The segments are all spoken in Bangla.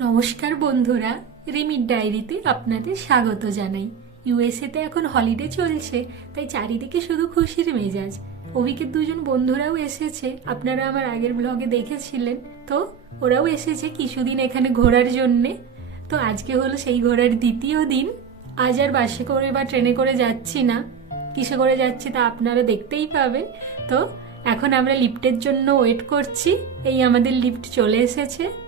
নমস্কার বন্ধুরা রিমিট ডায়েরিতে আপনাদের স্বাগত জানাই। ইউএসএতে এখন হলিডে চলছে, তাই চারিদিকে শুধু খুশির মেজাজ। অভিকের দুজন বন্ধুরাও এসেছে, আপনারা আমার আগের ব্লগে দেখেছিলেন। তো, ওরাও এসেছে কিছুদিন এখানে ঘোরার জন্যে। তো আজকে হলো সেই ঘোরার দ্বিতীয় দিন। আজ আর বাসে করে বা ট্রেনে করে যাচ্ছি না। কিসে করে যাচ্ছি তা আপনারা দেখতেই পাবে তো, এখন আমরা লিফটের জন্য ওয়েট করছি, এই আমাদের লিফট চলে এসেছে।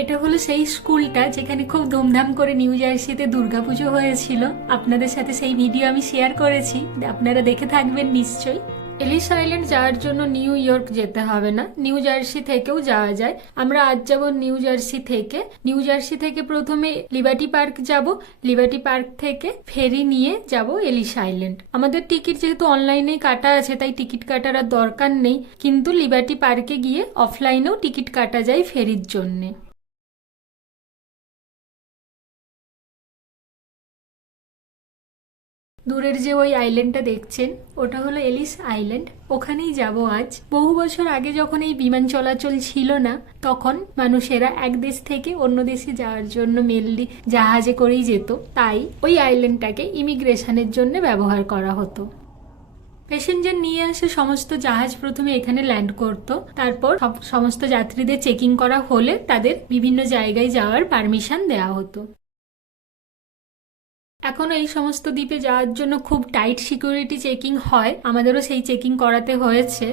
এটা হলো সেই স্কুলটা যেখানে খুব ধুমধাম করে নিউ জার্সিতে দুর্গাপুজো হয়েছিল। আপনাদের সাথে সেই ভিডিও আমি শেয়ার করেছি। আপনারা দেখে থাকবেন নিশ্চয়ই। এলিস আইল্যান্ড যাওয়ার জন্য নিউ ইয়র্ক যেতে হবে না। নিউ জার্সি থেকেও যাওয়া যায়। আমরা আজ যাব নিউ জার্সি থেকে। নিউ জার্সি থেকে প্রথমে লিবার্টি পার্ক যাব। লিবার্টি পার্ক থেকে ফেরি নিয়ে যাব এলিস আইল্যান্ড। আমাদের টিকিট যেহেতু অনলাইনেই কাটা আছে, তাই টিকিট কাটার আর দরকার নেই। কিন্তু লিবার্টি পার্কে গিয়ে অফলাইনেও টিকিট কাটা যায় ফেরির জন্যে। দূরের যে ওই আইল্যান্ডটা দেখছেন, ওটা হলো এলিস আইল্যান্ড ওখানেই যাব আজ। বহু বছর আগে যখন এই বিমান চলাচল ছিল না, তখন মানুষেরা এক দেশ থেকে অন্য দেশে যাওয়ার জন্য মেনলি জাহাজে করেই যেত। তাই ওই আইল্যান্ডটাকে ইমিগ্রেশনের জন্য ব্যবহার করা হতো। প্যাসেঞ্জার নিয়ে আসে সমস্ত জাহাজ প্রথমে এখানে ল্যান্ড করত। তারপর সমস্ত যাত্রীদের চেকিং করা হলে তাদের বিভিন্ন জায়গায় যাওয়ার পারমিশন দেওয়া হতো। এখন এই সমস্ত দ্বীপে যাওয়ার জন্য খুব টাইট সিকিউরিটি চেকিং হয়। আমাদেরও সেই চেকিং করাতে হয়েছে।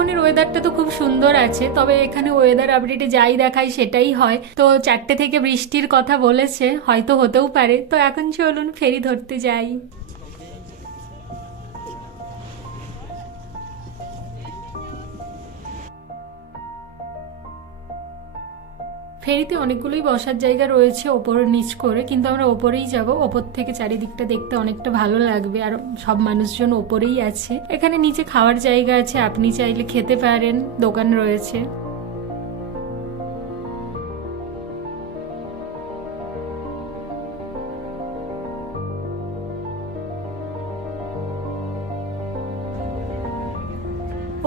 এখনের ওয়েদারটা তো খুব সুন্দর আছে, তবে এখানে ওয়েদার আপডেটে যাই দেখায় সেটাই হয়। তো চারটে থেকে বৃষ্টির কথা বলেছে, হয়তো হতেও পারে। তো এখন চলুন, ফেরি ধরতে যাই। ফেরিতে অনেকগুলোই বসার জায়গা রয়েছে ওপর নিচ করে, কিন্তু আমরা ওপরেই যাব। ওপর থেকে চারিদিকটা দেখতে অনেকটা ভালো লাগবে। আর সব মানুষজন ওপরেই আছে। এখানে নিচে খাওয়ার জায়গা আছে, আপনি চাইলে খেতে পারেন, দোকান রয়েছে।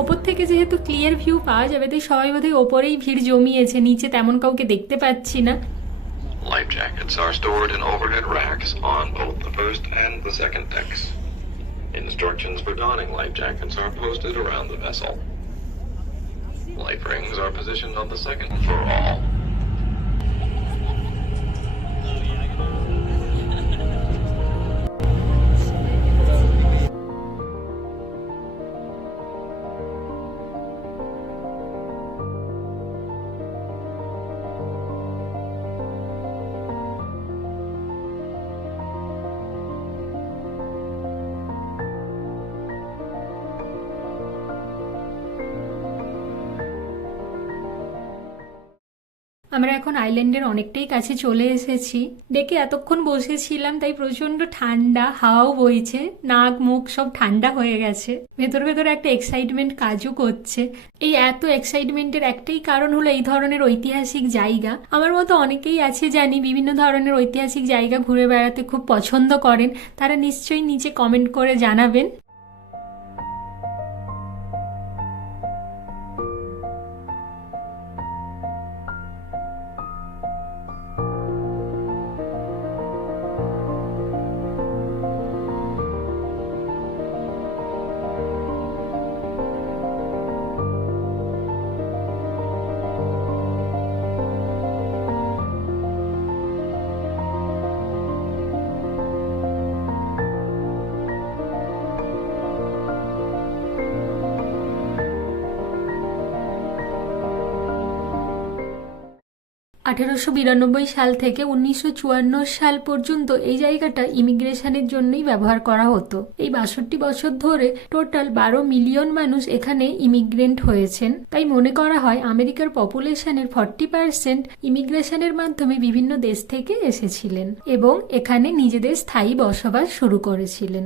ওপর থেকে যেহেতু ক্লিয়ার ভিউ পাওয়া যাবে তাই সবাই বোধহয় ওপরেই ভিড় জমিয়েছে নিচে তেমন কাউকে দেখতে পাচ্ছি না Life jackets are stored in overhead racks on both the first and the second decks. Instructions for donning life jackets are posted around the vessel. Life rings are positioned on the second for all. আমরা এখন আইল্যান্ডের অনেকটাই কাছে চলে এসেছি। ডেকে এতক্ষণ বসেছিলাম, তাই প্রচণ্ড ঠান্ডা, হাওয়াও বইছে, নাক, মুখ সব ঠান্ডা হয়ে গেছে। ভেতর ভেতর একটা এক্সাইটমেন্ট কাজও করছে। এই এত এক্সাইটমেন্টের একটাই কারণ হলো এই ধরনের ঐতিহাসিক জায়গা। আমার মতো অনেকেই আছে জানি, বিভিন্ন ধরনের ঐতিহাসিক জায়গা ঘুরে বেড়াতে খুব পছন্দ করেন। তারা নিশ্চয়ই নিচে কমেন্ট করে জানাবেন। আঠেরোশো বিরানব্বই সাল থেকে উনিশশো চুয়ান্ন সাল পর্যন্ত এই জায়গাটা ইমিগ্রেশনের জন্যই ব্যবহার করা হতো। এই বাষট্টি বছর ধরে টোটাল বারো মিলিয়ন মানুষ এখানে ইমিগ্রেন্ট হয়েছেন। তাই মনে করা হয় আমেরিকার পপুলেশনের ফর্টি পার্সেন্ট ইমিগ্রেশনের মাধ্যমে বিভিন্ন দেশ থেকে এসেছিলেন এবং এখানে নিজেদের স্থায়ী বসবাস শুরু করেছিলেন।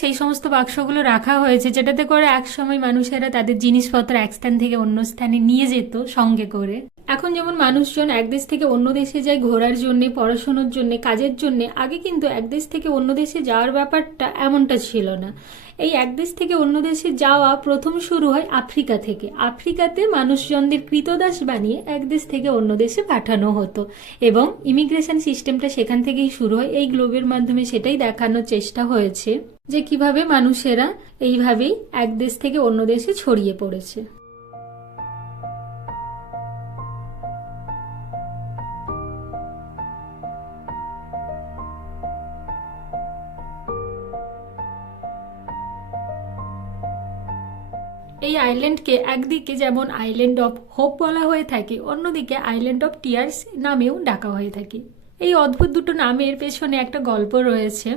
সেই সমস্ত বাক্সগুলো রাখা হয়েছে, যেটাতে করে এক সময় মানুষেরা তাদের জিনিসপত্র এক স্থান থেকে অন্য স্থানে নিয়ে যেত সঙ্গে করে। এখন যেমন মানুষজন এক দেশ থেকে অন্য দেশে যায় ঘোরার জন্য, পড়াশোনার জন্য, কাজের জন্য, আগে কিন্তু এক দেশ থেকে অন্য দেশে যাওয়ার ব্যাপারটা এমনটা ছিল না। এই এক দেশ থেকে অন্য দেশে যাওয়া প্রথম শুরু হয় আফ্রিকা থেকে। আফ্রিকাতে মানুষজনদের কৃতদাস বানিয়ে এক দেশ থেকে অন্য দেশে পাঠানো হতো এবং ইমিগ্রেশন সিস্টেমটা সেখান থেকেই শুরু হয়। এই গ্লোবের মাধ্যমে সেটাই দেখানোর চেষ্টা হয়েছে যে কীভাবে মানুষেরা এইভাবেই এক দেশ থেকে অন্য দেশে ছড়িয়ে পড়েছে। আইল্যান্ডকে একদিকে যেমন আইল্যান্ড অফ হোপ বলা হয়ে থাকে, অন্যদিকে আইল্যান্ড অফ টিয়ার্স নামেও ডাকা হয়ে থাকে। এই অদ্ভুত দুটো নামের পেছনে একটা গল্প রয়েছে।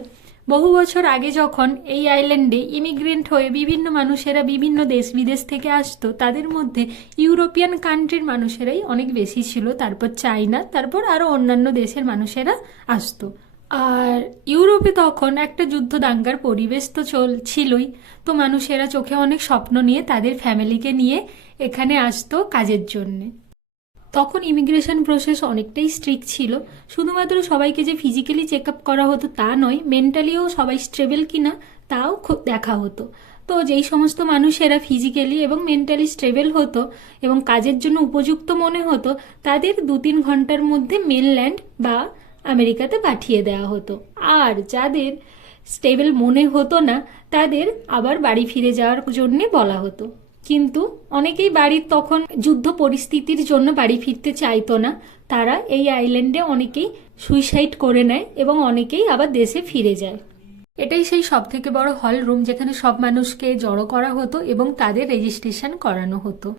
বহু বছর আগে যখন এই আইল্যান্ডে ইমিগ্রেন্ট হয়ে বিভিন্ন মানুষেরা বিভিন্ন দেশ বিদেশ থেকে আসতো, তাদের মধ্যে ইউরোপিয়ান কান্ট্রির মানুষেরাই অনেক বেশি ছিল, তারপর চাইনা তারপর আরও অন্যান্য দেশের মানুষেরা আসতো। আর ইউরোপে তখন একটা যুদ্ধ দাঙ্গার পরিবেশ তো চলছিলই তো মানুষেরা চোখে অনেক স্বপ্ন নিয়ে তাদের ফ্যামিলিকে নিয়ে এখানে আসতো কাজের জন্যে। তখন ইমিগ্রেশন প্রসেস অনেকটাই স্ট্রিক্ট ছিল। শুধুমাত্র সবাইকে যে ফিজিক্যালি চেক আপ করা হতো তা নয়, মেন্টালিও সবাই স্টেবল কিনা তাও খুব দেখা হতো। তো যেই সমস্ত মানুষেরা ফিজিক্যালি এবং মেন্টালি স্টেবল হতো এবং কাজের জন্য উপযুক্ত মনে হতো, তাদের দু তিন ঘণ্টার মধ্যে মেনল্যান্ড বা আমেরিকাতে পাঠিয়ে দেওয়া হতো। আর যাদের স্টেবল মনে হতো না, তাদের আবার বাড়ি ফিরে যাওয়ার জন্যে বলা হতো। কিন্তু অনেকেই বাড়ির তখন যুদ্ধ পরিস্থিতির জন্য বাড়ি ফিরতে চাইতো না। তারা এই আইল্যান্ডে অনেকেই সুইসাইড করে নেয় এবং অনেকেই আবার দেশে ফিরে যায়। এটাই সেই সব থেকে বড় হল রুম যেখানে সব মানুষকে জড়ো করা হতো এবং তাদের রেজিস্ট্রেশন করানো হতো।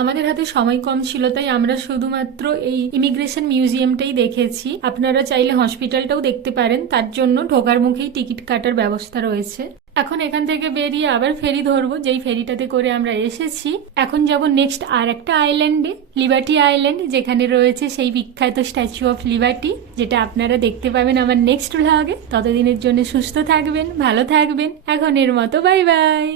আমাদের হাতে সময় কম ছিল, তাই আমরা শুধুমাত্র এই ইমিগ্রেশন মিউজিয়ামটাই দেখেছি। আপনারা চাইলে হসপিটালটাও দেখতে পারেন, তার জন্য ঢোকার মুখেই টিকিট কাটার ব্যবস্থা রয়েছে। এখন এখান থেকে বেরিয়ে আবার ফেরি ধরবো, যেই ফেরিটাতে করে আমরা এসেছি। এখন যাব নেক্সট আর একটা আইল্যান্ডে লিবার্টি আইল্যান্ড যেখানে রয়েছে সেই বিখ্যাত স্ট্যাচু অফ লিবার্টি যেটা আপনারা দেখতে পাবেন আমার নেক্সট ভ্লগে ততদিনের জন্য সুস্থ থাকবেন, ভালো থাকবেন, এখন এর মতো বাই বাই